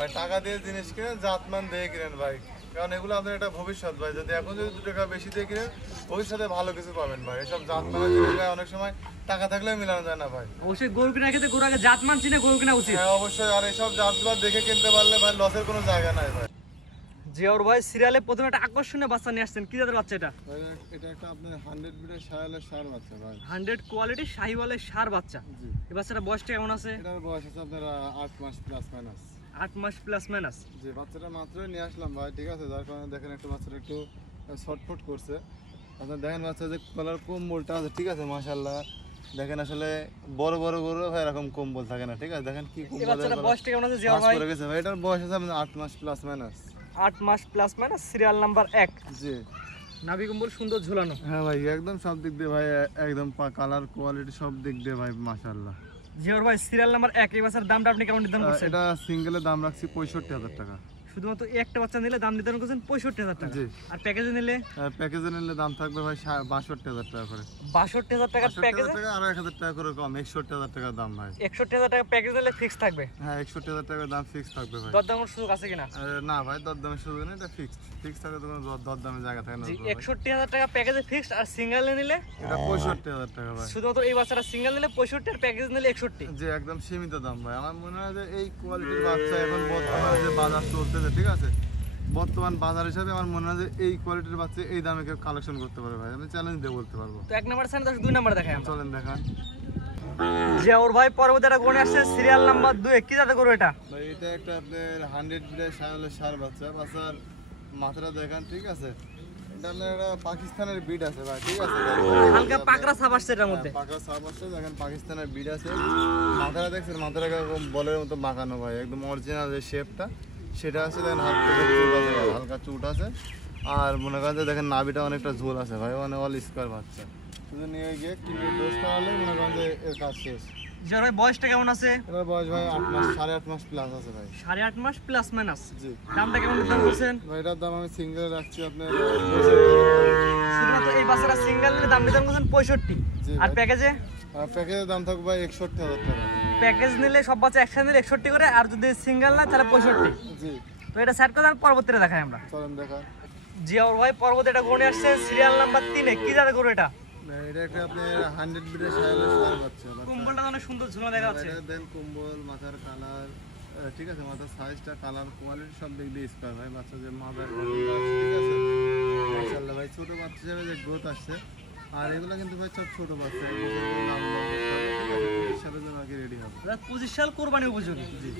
ভাই টাকা দিয়ে জিনিস কিনেন জাতমান দিয়ে কিনেন ভাই, কারণ এগুলো আপনার একটা ভবিষ্যৎ ভাই। যদি এখন যদি 2 টাকা বেশি দিয়ে কিনেন ভবিষ্যতে ভালো কিছু পাবেন ভাই। এসব জাতমানের জিনিস ভাই অনেক সময় টাকা থাকলেও মিলানো যায় না ভাই। অবশ্যই গরু কেনার ক্ষেত্রে গরু আগে জাতমান চিনে গরু কেনা উচিত। হ্যাঁ অবশ্যই, আর এইসব জাতগুলো দেখে কিনতে পারলে ভাই লসের কোনো জায়গা নাই ভাই। জিয়াউর ভাই সিরিয়ালে প্রথমে একটা আকর্ষণীয় বাচ্চা নিয়ে আসছেন, কি জাতের বাচ্চা এটা? এটা একটা আপনার 100 বিটের শায়ালের ষাঁড় বাচ্চা ভাই। 100 কোয়ালিটি শাহিওয়ালের ষাঁড় বাচ্চা। জি। এই বাচ্চাটা বয়সটা কেমন আছে? এটার বয়স আছে আপনার 8 মাস প্লাস মাইনাস। 8 মাস প্লাস মাইনাস। জি, বাচ্চাটা মাত্রই নিয়ে আসলাম ভাই, ঠিক আছে। যার কারণে দেখেন একটু বাচ্চাটা একটু শর্টফট করছে। আপনার দেখেন বাচ্চা যে কলার কম্বলটা আছে, ঠিক আছে, মাশাআল্লাহ। দেখেন আসলে বড় বড় গরু ভাই এরকম কম্বল থাকে না, ঠিক আছে। দেখেন কি এই কম্বল বাচ্চাটা বয়সটা কেমন আছে জিয়াউর ভাই? করে গেছে ভাই। এটার বয়স আছে আপনার 8 মাস প্লাস মাইনাস। 8 মাস প্লাস মাইনাস, সিরিয়াল নাম্বার 1। জি। নাভি কম্বল সুন্দর ঝোলানো। হ্যাঁ ভাই, একদম সব দিক দিয়ে ভাই, একদম কালার কোয়ালিটি সব দিক দিয়ে ভাই মাশাআল্লাহ। জিয়াউর ভাই সিরিয়াল নাম্বার 1, এই বাচ্চার দামটা আপনি কেমন নির্ধারণ করছেন? এটা সিঙ্গেলের দাম রাখছি 65,000 টাকা। শুধুমাত্র একটা বাচ্চা নিলে দাম নির্ধারণ করছেন 65,000 টাকা। জি। আর প্যাকেজে নিলে? প্যাকেজে নিলে দাম থাকবে ভাই 62,000 টাকা করে। 62,000 টাকার প্যাকেজে টাকা আর 1,000 টাকা করে কম, 61,000 টাকার দাম ভাই। 61,000 টাকা প্যাকেজ নিলে ফিক্স থাকবে। হ্যাঁ 61,000 টাকার দাম ফিক্স থাকবে ভাই। দরদামের সুযোগ আছে কিনা? না ভাই, দরদামের সুযোগ নেই, এটা ফিক্স। ফিক্স থাকলে তো কোনো দরদামের জায়গা থাকে না। জি, 61,000 টাকা প্যাকেজে ফিক্সড। আর সিঙ্গেলে নিলে? এটা 65,000 টাকা ভাই। শুধুমাত্র এই বাচ্চাটা সিঙ্গেল নিলে 65 আর প্যাকেজ নিলে 61। যে একদম সীমিত দাম ভাই। আমার মনে হয় যে এই কোয়ালিটির বাচ্চা এখন বর্তমানে যে বাজার চলতেছে, ঠিক আছে, বর্তমান বাজার হিসাবে আমার মনে হয় যে এই কোয়ালিটির বাচ্চা এই দামে কেউ কালেকশন করতে পারে ভাই। আমি চ্যালেঞ্জ দিয়ে বলতে পারবো। তো 1 নাম্বার সাইন 2 নাম্বার দেখাই আমরা। চলেন দেখান। জিয়াউর ভাই পরবর্তী একটা গনে আসছে সিরিয়াল নাম্বার 2 এ, কি জাতে গরু এটা? ভাই এটা একটা আপনার 100 বিটের শায়ালের ষাঁড় বাচ্চা। বাচ্চার মাথাটা দেখান, ঠিক আছে। এটা আপনার একটা পাকিস্তানের বিড আছে ভাই, ঠিক আছে। হালকা পাকড়া ছাপ আসছে এটার মধ্যে। পাকড়া ছাপ আসছে, দেখেন পাকিস্তানের বিড আছে। মাথাটা দেখছেন, মাথাটা এরকম বলের মতো বাঁকানো ভাই, একদম অরিজিনাল যে শেপটা সেটা আছে। দেখেন হালকা চুট আছে ভাই, হালকা চুট আছে। আর মনে করেন যে দেখেন নাভিটা অনেকটা ঝোল আছে ভাই, মানে অল স্কোয়ার বাচ্চা। শুধু নিয়ে গিয়ে কিডনি ডোজ করালে মনে করেন যে এর কাজ শেষ। জিয়াউর ভাই বয়সটা কেমন আছে? এটার বয়স ভাই 8 মাস, 8.5 মাস প্লাস আছে ভাই। 8.5 মাস প্লাস মাইনাস। জি। দামটা কেমন নির্ধারণ করছেন? ভাই এটার দাম আমি সিঙ্গেল রাখছি আপনার শুধুমাত্র এই বাচ্চাটা সিঙ্গেল নিলে দাম নির্ধারণ করছেন 65। জি আর ভাই। প্যাকেজে? আর প্যাকেজের দাম থাকবে ভাই 61,000 টাকা। প্যাকেজ নিলে সব বাচ্চা একসাথে নিলে 61 করে, আর যদি সিঙ্গেল না তাহলে 65। জি। তো এটা সেট করে পরবর্তীতে দেখাই আমরা। চলেন দেখা। জিয়াউর ভাই পরবর্তী একটা গনে আসছে সিরিয়াল নাম্বার 3 এ, কি জাতে গরু এটা? এটা একটা আপনার 100 বিটের শায়ালের ষাঁড় বাচ্চা। কম্বলটা অনেক সুন্দর ঝুলনো দেখা যাচ্ছে। এটা দেন কম্বল, মাথার কালার, ঠিক আছে, মাথার সাইজটা, কালার, কোয়ালিটি সব দিক দিয়ে স্কোয়ার ভাই। বাচ্চা যে মাথার গঠনটা আছে, ঠিক আছে, মাশাআল্লাহ ভাই। ছোট বাচ্চা হিসেবে যে গ্রোথ আসছে। আর এগুলো কিন্তু ভাই সব ছোট বাচ্চা, এই বছর কোনো লাভ লস হবে না, ঠিক আছে, 25 সালের জন্য আগে রেডি হবে। 25 সাল কোরবানি উপযোগী। জি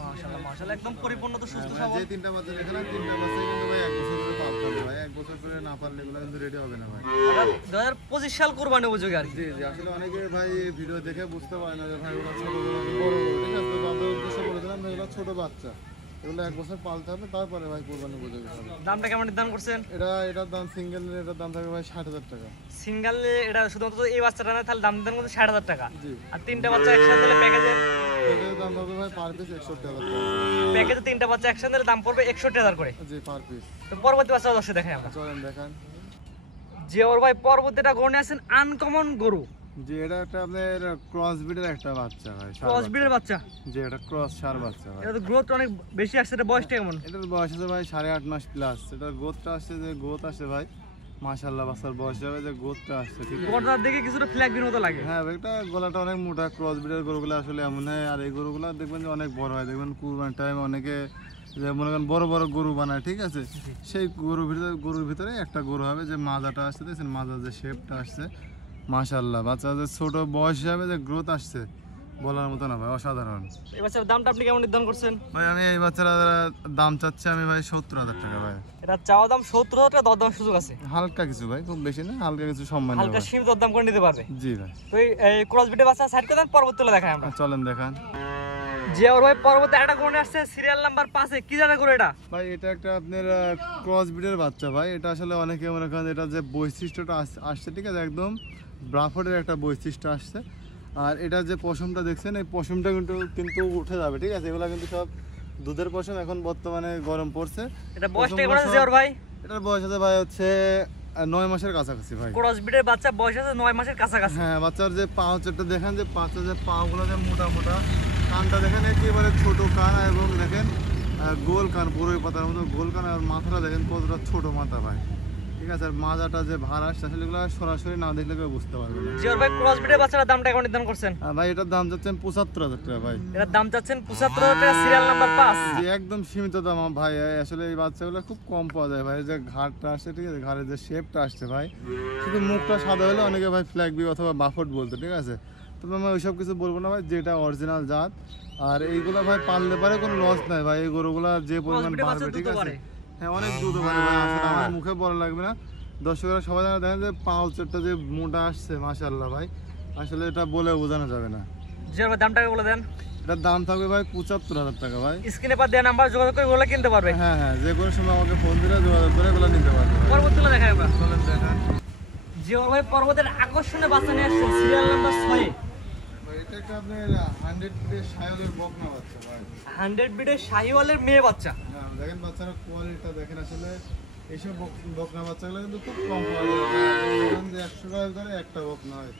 মাশাআল্লাহ মাশাআল্লাহ, একদম পরিপূর্ণ তো সুস্থ সবল। যে 3টা বাচ্চা দেখেন, 3টা বাচ্চা কিন্তু ভাই 1 বছর করে পালতে হবে ভাই। 1 বছর করে না পারলে এগুলো কিন্তু রেডি হবে না ভাই। 2025 সাল কোরবানি উপযোগী আর কি। জি জি, আসলে অনেকে ভাই ভিডিও দেখে বুঝতে পারে না যে ভাই ওগুলো ছোট বড়, ঠিক আছে। তো তাদের উদ্দেশ্যে বলেছিলাম এগুলো ছোট বাচ্চা, এগুলো 1 বছর পালতে হবে, তারপরে ভাই কোরবানি উপযোগী হবে। দামটা কেমন নির্ধারণ করছেন? এটার দাম সিঙ্গেল, এটার দাম থাকবে ভাই 60,000 টাকা। সিঙ্গেল এটা শুধুমাত্র এই বাচ্চাটা না, তাহলে দাম নির্ধারণ করতে 60,000 টাকা। জি। আর 3টা বাচ্চা একসাথে নিলে প্যাকেজে? এটার দাম থাকবে ভাই পার পিস 61,000 টাকা। প্যাকেজে 3টা বাচ্চা একসাথে নিলে দাম পড়বে 61,000 করে। জি, পার পিস। তো পরবর্তী বাচ্চা দর্শক দেখাই আমরা। চলেন দেখান। জিয়াউর ভাই পরবর্তীটা গনে আছেন আনকমন গরু। জি, এটা একটা আপনার ক্রস ব্রিডের একটা বাচ্চা ভাই, ক্রস ব্রিডের বাচ্চা। জি, এটা ক্রস ষাঁড় বাচ্চা ভাই। এটা তো গ্রোথ অনেক বেশি আসছে, এটা বয়সটা কেমন? এটার বয়স আছে ভাই 8.5 মাস প্লাস। এটার গ্রোথটা আসছে, যে গ্রোথ আসছে ভাই মাশাআল্লাহ, বাচ্চার বয়স হবে যে গ্রোথটা আসছে, ঠিক আছে। গড়ার দিকে কিছুটা ফ্ল্যাগবির মতো লাগে। হ্যাঁ ভাই, এটা গলাটা অনেক মোটা। ক্রস ব্রিডের গরুগুলো আসলে এমন হয়। আর এই গরুগুলো দেখবেন যে অনেক বড় হয়। দেখবেন কুরবানির টাইম অনেকে যে মনে করেন বড় বড় গরু বানায়, ঠিক আছে। সেই গরুর ভিতরে একটা গরু হবে যে মাজাটা আসছে, দেখছেন মাজার যে শেপটা আসছে মাশাআল্লাহ। বাচ্চা যে ছোট বয়স হিসাবে যে গ্রোথ আসছে বলার মতো না ভাই, অসাধারণ। এই বাচ্চার দামটা আপনি কেমন নির্ধারণ করছেন? ভাই আমি এই বাচ্চারা দাম চাচ্ছি আমি ভাই 70,000 টাকা ভাই। এটা চাওয়া দাম 70,000 টাকা, দরদাম সুযোগ আছে। হালকা কিছু ভাই, খুব বেশি না, হালকা কিছু সম্মান হালকা সীমিত দরদাম করে নিতে পারবে। জি ভাই। তো এই ক্রস ব্রিডের বাচ্চা সাইড করে দেন, পরবর্তীতে দেখাই আমরা। চলেন দেখান। জিয়াউর ভাই পরবর্তী একটা গরু আসছে সিরিয়াল নাম্বার 5 এ, কি জানা গরু এটা? ভাই এটা একটা আপনার ক্রস ব্রিডের বাচ্চা ভাই। এটা আসলে অনেকে মনে করেন এটা যে বৈশিষ্ট্যটা আসছে, ঠিক আছে, একদম ব্রাফোর্ডের একটা বৈশিষ্ট্য আসছে। আর এটা যে পশমটা দেখছেন, এই পশমটা কিন্তু উঠে যাবে, ঠিক আছে। এগুলো কিন্তু সব দুধের পশম, এখন বর্তমানে গরম পড়ছে। এটা বয়সটা কেমন আছে জিয়াউর ভাই? এটার বয়স আছে ভাই হচ্ছে 9 মাসের কাছাকাছি ভাই। ক্রস ব্রিডের বাচ্চা বয়স আছে 9 মাসের কাছাকাছি। হ্যাঁ, বাচ্চার যে পা হচ্ছে দেখেন, যে বাচ্চার যে পাগুলো যে মোটা মোটা, কানটা দেখেন একেবারে ছোট কান, এবং দেখেন গোল কান, পুরোই পাতার মতো গোল কান, আর মাথাটা দেখেন কতটা ছোট মাথা ভাই, ঠিক আছে। আর মাজাটা যে ভার আসছে আসলে এগুলো সরাসরি না দেখলে কেউ বুঝতে পারবে না। জিওর ভাই ক্রস ব্রিডের বাচ্চাটার দামটা এখন নির্ধারণ করছেন? ভাই এটার দাম যাচ্ছেন ৭৫,০০০ টাকা ভাই। এটার দাম চাচ্ছেন ৭৫,০০০ টাকা, সিরিয়াল নাম্বার 5। জি একদম সীমিত দাম ভাই। আসলে এই বাচ্চাগুলো খুব কম পাওয়া যায় ভাই। যে ঘাড়টা আসছে, ঠিক আছে, ঘাড়ের যে শেপটা আসছে ভাই, শুধু মুখটা সাদা হলে অনেকে ভাই ফ্ল্যাগ বি অথবা বাফট বলতো, ঠিক আছে। তবে আমি ওইসব কিছু বলবো না ভাই, যেটা অরিজিনাল জাত। আর এইগুলো ভাই পাললে পারে কোনো লস নাই ভাই, এই গরুগুলা যে পরিমাণ বাড়বে, ঠিক আছে। হ্যাঁ অনেক দুধ পারে ভাই, আসলে আমার মুখে বলা লাগবে না। দর্শকরা সবাই জানা দেখেন যে পাউচেরটা যে মোটা আসছে মাশাআল্লাহ ভাই, আসলে এটা বলে বোঝানো যাবে না। জিওর ভাই দামটা বলে দেন। এটার দাম থাকবে ভাই ৭৫,০০০ টাকা ভাই। স্ক্রিনে পর দেওয়া নাম্বার যোগাযোগ করে ওগুলো কিনতে পারবে। হ্যাঁ হ্যাঁ, যে কোনো সময় আমাকে ফোন দিলে যোগাযোগ করে এগুলো নিতে পারবে। পরবর্তীতে দেখাই আমরা। চলেন দেখান। জিওর ভাই পর্বতের আকর্ষণীয় বাচ্চা নিয়ে আসছেন, সিরিয়াল নাম্বার 6। ভাই এটা একটা আপনার 100 পিস শাহিওয়ালের বকনা বাচ্চা ভাই। 100 বিটের শাহিওয়ালের মেয়ে বাচ্চা। হ্যাঁ দেখেন বাচ্চার কোয়ালিটিটা দেখেন। আসলে এইসব বকনা বাচ্চাগুলো কিন্তু খুব কম পাওয়া যায়। ধরেন যে 100 টাকা করে একটা বকনা হয়।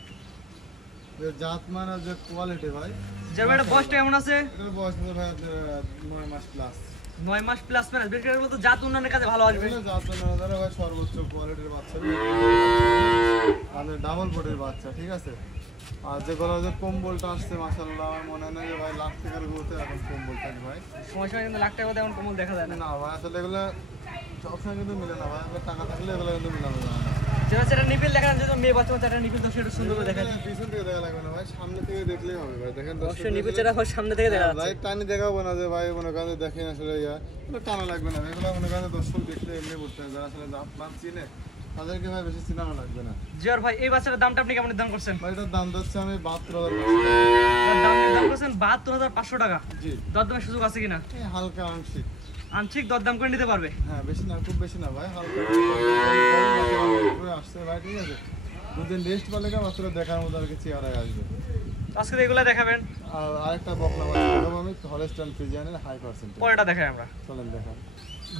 যে জাত মান আর যে কোয়ালিটি ভাই। জিওর ভাই বয়সটা কেমন আছে? এটার বয়স হলো ভাই আপনার 9 মাস প্লাস। 9 মাস প্লাস মানে বেকার বলতে জাত উন্নয়নের কাজে ভালো আসবে। এগুলো জাত মান দ্বারা ভাই সর্বোচ্চ কোয়ালিটির বাচ্চা, আমাদের ডাবল বডির বাচ্চা, ঠিক আছে। আর যেগুলো যে কম্বলটা আসছে মাশাআল্লাহ, আমার মনে হয় না যে ভাই লাখ টাকার গরুতে এখন কম্বল থাকে ভাই। সময় সময় কিন্তু লাখ টাকা তেমন কমল দেখা যায় না। না ভাই আসলে এগুলো সবসময় কিন্তু মিলে না ভাই, আপনার টাকা থাকলে এগুলো কিন্তু মিলানো যায় না। যেটা সেটা নিপিল দেখা যাচ্ছে, মেয়ে বাচ্চা একটা নিপিল দর্শক একটু সুন্দর করে দেখা যায়। পিছন থেকে দেখা লাগবে না ভাই, সামনে থেকে দেখলেই হবে ভাই। দেখেন অবশ্যই নিপিল যেটা হয় সামনে থেকে দেখা যাচ্ছে। ভাই টানি দেখাবো না যে ভাই মনে করেন দেখেন আসলে টানা লাগবে না, এগুলো মনে করেন দর্শক দেখলে এমনি করতে হবে। যারা আসলে জাত চিনে তাদেরকে ভাই বেশি চিনানো লাগবে না। জিওর ভাই এই বাচ্চাটার দামটা আপনি কেমন নির্ধারণ করছেন? ভাই এটার দাম যাচ্ছে আমি ৭২,০০০ এটার দাম নির্ধারণ করছেন ৭২,৫০০ টাকা। জি দরদামের সুযোগ আছে কিনা? এই হালকা আংশিক। আংশিক দরদাম করে নিতে পারবে। হ্যাঁ বেশি না, খুব বেশি না ভাই, হালকা আসছে ভাই, ঠিক আছে। দুদিন রেস্ট পেলে বাচ্চাটা দেখার মতো আর কি চেহারায় আসবে। আজকে এগুলো দেখাবেন। আর আরেকটা বকনা বাচ্চা দেখাবো আমি, হলস্টাইন ফ্রিজিয়ানের হাই পার্সেন্টেজ। পরেরটা দেখাই আমরা। চলেন দেখান।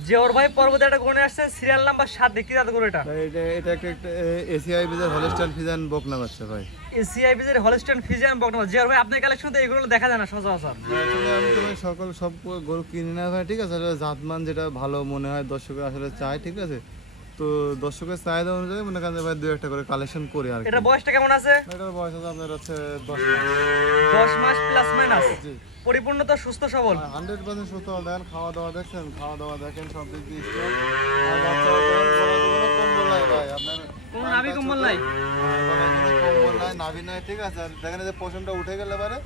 জিওর ভাই পর্বতে একটা গনে আসছে, সিরিয়াল নাম্বার 7। দেখি যাতে করে এটা ভাই এটা একটা এসিআই বিজের হলস্টাইন ফ্রিজিয়ান বকনা বাচ্চা ভাই। এসিআই বিজের হলস্টাইন ফ্রিজিয়ান বকনা। জিওর ভাই আপনার কালেকশন তো এগুলো দেখা যায় না সচরাচর। আসলে আমি তো ভাই সব গরু কিনি না ভাই, ঠিক আছে। আসলে জাতমান যেটা ভালো মনে হয় দর্শকের আসলে চাই, ঠিক আছে। তো দর্শকের চাহিদা অনুযায়ী মনে করেন ভাই 2-1টা করে কালেকশন করি আর কি। এটা বয়সটা কেমন আছে? এটার বয়স আছে আপনার হচ্ছে 10 মাস। 10 মাস প্লাস মাইনাস। জি পরিপূর্ণ তো সুস্থ সবল। 100% সুস্থ। দেখেন খাওয়া দাওয়া দেখছেন, খাওয়া দাওয়া দেখেন সব দিক দিয়ে স্ট্রং। আর বাচ্চা দেখেন কোনো কম্বল নাই ভাই, আপনার কোনো নাভি কম্বল নাই। কোনো কম্বল নাই, নাভি নাই, ঠিক আছে। আর দেখেন যে পশমটা উঠে গেলে পারে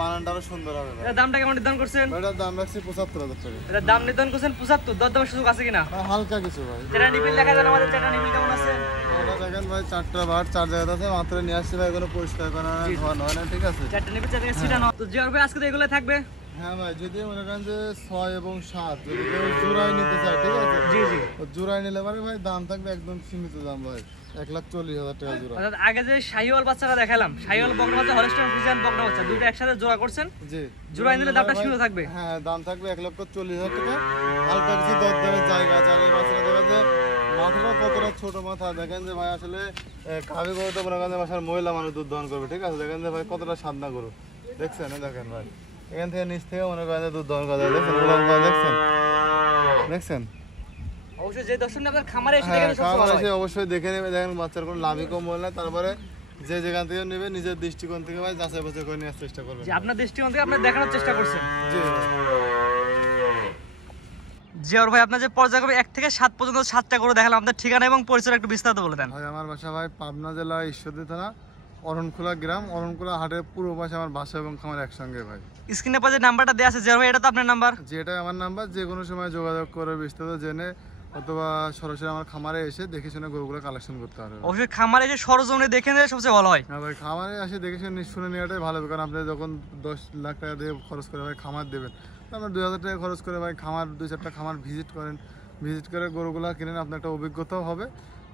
মানানটা আরো সুন্দর হবে ভাই। এটার দামটা কেমন নির্ধারণ করছেন? এটার দাম রাখছি ৭৫,০০০ টাকা। এটার দাম নির্ধারণ করছেন ৭৫। দরদামের সুযোগ আছে কিনা? হালকা কিছু ভাই। যেটা নিপিল দেখা যায় আমাদের, যেটা নিপিল কেমন আছে? এটা দেখেন ভাই 4টা বার 4 জায়গাতে আছে, মাত্র নিয়ে আসছি ভাই, কোনো পরিষ্কার করা না, ধোয়ানো হয় না, ঠিক আছে। 4টা নিপিল 4 থেকে ছিটানো। তো জিওর ভাই আজকে তো এগুলো থাকবে। হ্যাঁ ভাই, যদি মনে করেন যে 6 এবং 7 যদি কেউ জোড়াই নিতে চায়, ঠিক আছে। জি জি। তো জোড়াই নিলে পারে ভাই দাম থাকবে একদম সীমিত দাম ভাই, 1,40,000 টাকা জোড়া। অর্থাৎ আগে যে শাহিওয়াল বাচ্চাটা দেখালাম, শাহিওয়াল বকনা বাচ্চা, হলস্টাইন ফ্রিজিয়ান বকনা বাচ্চা, দুটো একসাথে জোড়া করছেন। জি জোড়াই নিলে দামটা সীমিত থাকবে। হ্যাঁ দাম থাকবে 1,40,000 টাকা। হালকা কিছু দরদারের জায়গা আছে। আর এই বাচ্চাটা দেখেন যে মাথাটা কতটা ছোট মাথা, দেখেন যে ভাই আসলে গাভী গরু তো মনে করেন বাসার মহিলা মানুষ দুধ দহন করবে, ঠিক আছে। দেখেন যে ভাই কতটা সাদনা গরু, দেখছেন? দেখেন ভাই এখান থেকে নিচ থেকে মনে করেন যে দুধ দহন করা যায়, দেখছেন? উলান করা দেখছেন? দেখছেন? অবশ্যই যে দর্শক আপনার খামারে এসে হ্যাঁ দেখেন সবচেয়ে খাবার ভালো এসে হয়। অবশ্যই দেখে নেবে। দেখেন বাচ্চার কোনো লাভই কম বলে না। তারপরে যে যেখান থেকে নেবে নিজের দৃষ্টিকোণ থেকে ভাই যাচাই বাছাই করে নেওয়ার চেষ্টা করবেন। যে আপনার দৃষ্টিকোণ থেকে আপনি দেখানোর চেষ্টা করছেন। জি ভাই। জিওর ভাই আপনার যে পর্যায়ক্রমে 1 থেকে 7 পর্যন্ত 7টা করে দেখালাম, আপনার ঠিকানা এবং পরিচয় একটু বিস্তারিত বলে দেন। ভাই আমার বাসা ভাই পাবনা জেলা ঈশ্বরদী থানা অরণখোলা গ্রাম, অরণখোলা হাটের পূর্ব পাশে আমার বাসা এবং খামার একসঙ্গে ভাই। স্ক্রিনে পর যে নাম্বারটা দেওয়া আছে জিওর ভাই, এটা তো আপনার নাম্বার। যেটা আমার নাম্বার, যে কোনো সময় যোগাযোগ করে বিস্তারিত জেনে অথবা সরাসরি আমার খামারে এসে দেখে শুনে গরুগুলো কালেকশন করতে পারবে। অবশ্যই খামারে এসে সরজমিনে দেখে নিলে সবচেয়ে ভালো হয়। হ্যাঁ ভাই খামারে এসে দেখে শুনে নেওয়াটাই ভালো হবে। কারণ আপনি যখন 10 লাখ টাকা দিয়ে খরচ করে ভাই খামার দেবেন, আপনার 2,000 টাকা খরচ করে ভাই খামার 2-4টা খামার ভিজিট করেন, ভিজিট করে গরুগুলো কিনেন, আপনার একটা অভিজ্ঞতাও হবে,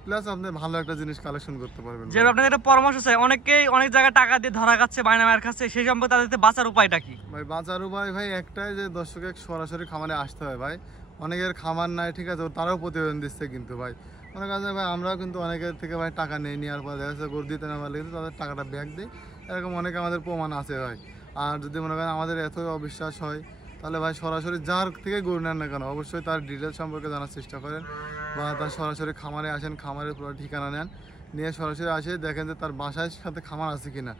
প্লাস আপনি ভালো একটা জিনিস কালেকশন করতে পারবেন। যে আপনাদের একটা পরামর্শ চাই, অনেকেই অনেক জায়গায় টাকা দিয়ে ধরা খাচ্ছে, বায়না মার খাচ্ছে, সেই সম্পর্কে তাদের বাঁচার উপায়টা কি? ভাই বাঁচার উপায় ভাই একটাই, যে দর্শকের সরাসরি খামারে আসতে হয় ভাই। অনেকের খামার নাই, ঠিক আছে, তারাও প্রতিবেদন দিচ্ছে কিন্তু ভাই মনে করেন ভাই আমরাও কিন্তু অনেকের থেকে ভাই টাকা নেই, নেওয়ার পর দেখা যাচ্ছে গরু দিতে না পারলে কিন্তু তাদের টাকাটা ব্যাক দিই, এরকম অনেকে আমাদের প্রমাণ আছে ভাই। আর যদি মনে করেন আমাদের এত অবিশ্বাস হয় তাহলে ভাই সরাসরি যার থেকে গরু নেন না কেন অবশ্যই তার ডিটেলস সম্পর্কে জানার চেষ্টা করেন, বা তার সরাসরি খামারে আসেন, খামারের পুরো ঠিকানা নেন, নিয়ে সরাসরি আসে দেখেন যে তার বাসায় সাথে খামার আছে কিনা।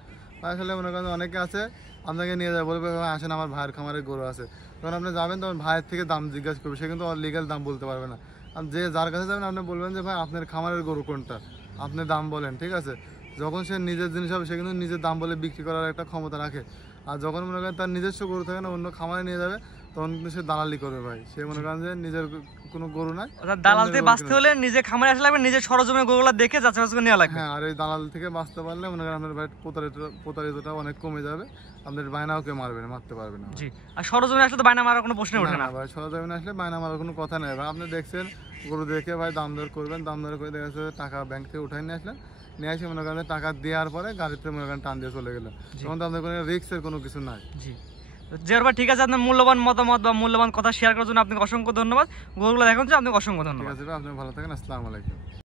আসলে মনে করেন অনেকে আছে আপনাকে নিয়ে যাবে, বলবে ভাই আসেন আমার ভাইয়ের খামারে গরু আছে, তখন আপনি যাবেন তখন ভাইয়ের থেকে দাম জিজ্ঞাসা করবে, সে কিন্তু লিগ্যাল দাম বলতে পারবে না। আর যে যার কাছে যাবেন আপনি বলবেন যে ভাই আপনার খামারের গরু কোনটা, আপনি দাম বলেন, ঠিক আছে। যখন সে নিজের জিনিস হবে সে কিন্তু নিজের দাম বলে বিক্রি করার একটা ক্ষমতা রাখে। আর যখন মনে করেন তার নিজস্ব গরু থাকে না, অন্য খামারে নিয়ে যাবে, তখন কিন্তু সে দালালি করবে ভাই। সে মনে করেন যে নিজের কোনো গরু নাই, অর্থাৎ দালাল থেকে বাঁচতে হলে নিজে খামারে আসলে লাগবে, নিজের সরজমিনে গরুগুলো দেখে যাচাই বাছাই করে নেওয়া লাগবে। হ্যাঁ, আর এই দালাল থেকে বাঁচতে পারলে মনে করেন আপনার ভাই প্রতারিতটা অনেক কমে যাবে, আপনার বায়নাও কেউ মারবে না, মারতে পারবে না। জি, আর সরজমিনে আসলে তো বায়না মারার কোনো প্রশ্ন ওঠে না না। ভাই, সরজমিনে আসলে বায়না মারার কোনো কথা নেই ভাই। আপনি দেখছেন গরু দেখে ভাই দাম দর করবেন, দাম দর করে দেখা যাচ্ছে টাকা ব্যাংক থেকে উঠাই নিয়ে আসলেন, নিয়ে এসে মনে করেন টাকা দেওয়ার পরে গাড়িতে মনে করেন টান দিয়ে চলে গেলেন, তখন তো আপনার কোনো রিস্কের কোনো কিছু নাই। জি, জিয়ার ভাই ঠিক আছে, আপনার মূল্যবান মতামত বা মূল্যবান কথা শেয়ার করার জন্য আপনাকে অসংখ্য ধন্যবাদ। গরুগুলো দেখার জন্য আপনাকে অসংখ্য ঠিক ধন্যবাদ। আছে ভাই, আপনি ভালো থাকেন, আসসালামু আলাইকুম।